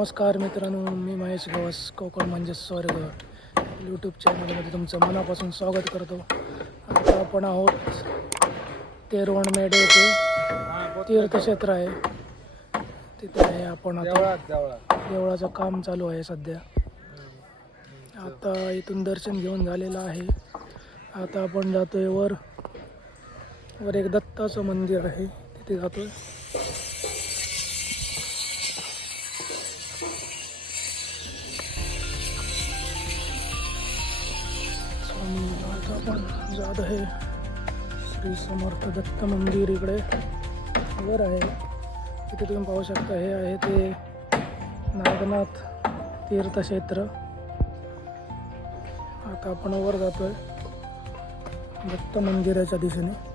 नमस्कार मित्रांनो मी महेश गवस कोकण म्हणजे स्वर्ग. यूट्यूब चॅनलमध्ये तुमचं मनापासून स्वागत करतो. आता आपण आहोत तेरवणमेड येथे. तीर्थक्षेत्र आहे. तिथे आहे आपण आता. देवळाचं काम चालू आहे सध्या. आता इथून दर्शन घेऊन झालेलं आहे. आता आपण जातोय वर. वर एक दत्ताचं मंदिर आहे. तिथे जातोय. आता आपण जात आहे. श्री समर्थ दत्त मंदिर इकडे. वर आहे. इथे तुम्ही पाहू शकता हे आहे ते नागनाथ तीर्थक्षेत्र. आता आपण वर जातोय. दत्त मंदिराच्या दिशेने.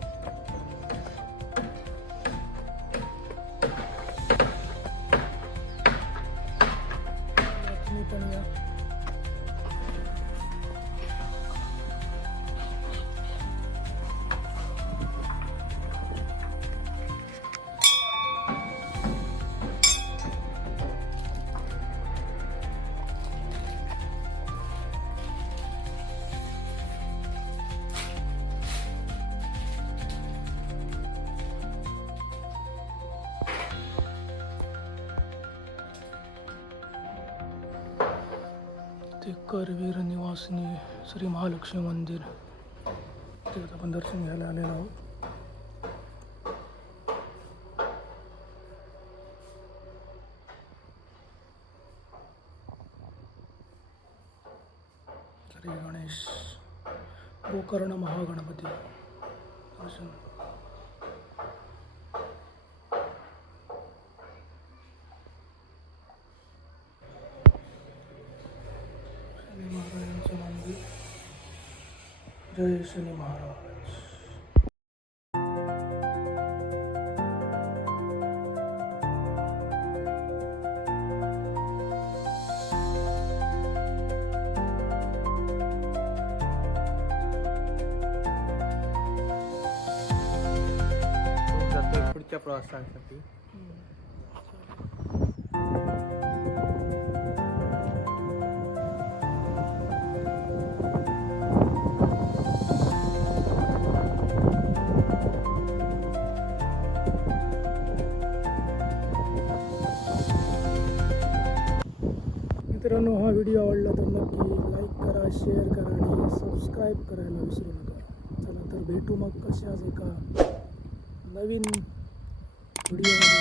पण या. ते करवीर निवासनी श्री महालक्ष्मी मंदिर. तिथे आपण दर्शन घ्यायला आलेलो आहोत. श्री गणेश गोकर्ण महागणपती दर्शन शनी महाराजांचं मंदिर जय शनी महाराज पुढच्या प्रवासासाठी. मित्रांनो हा व्हिडिओ आवडला तर नक्की लाईक करा शेअर करा आणि सबस्क्राईब करायला विसरू नका. चला तर भेटू मग कशाच एका नवीन व्हिडिओमध्ये.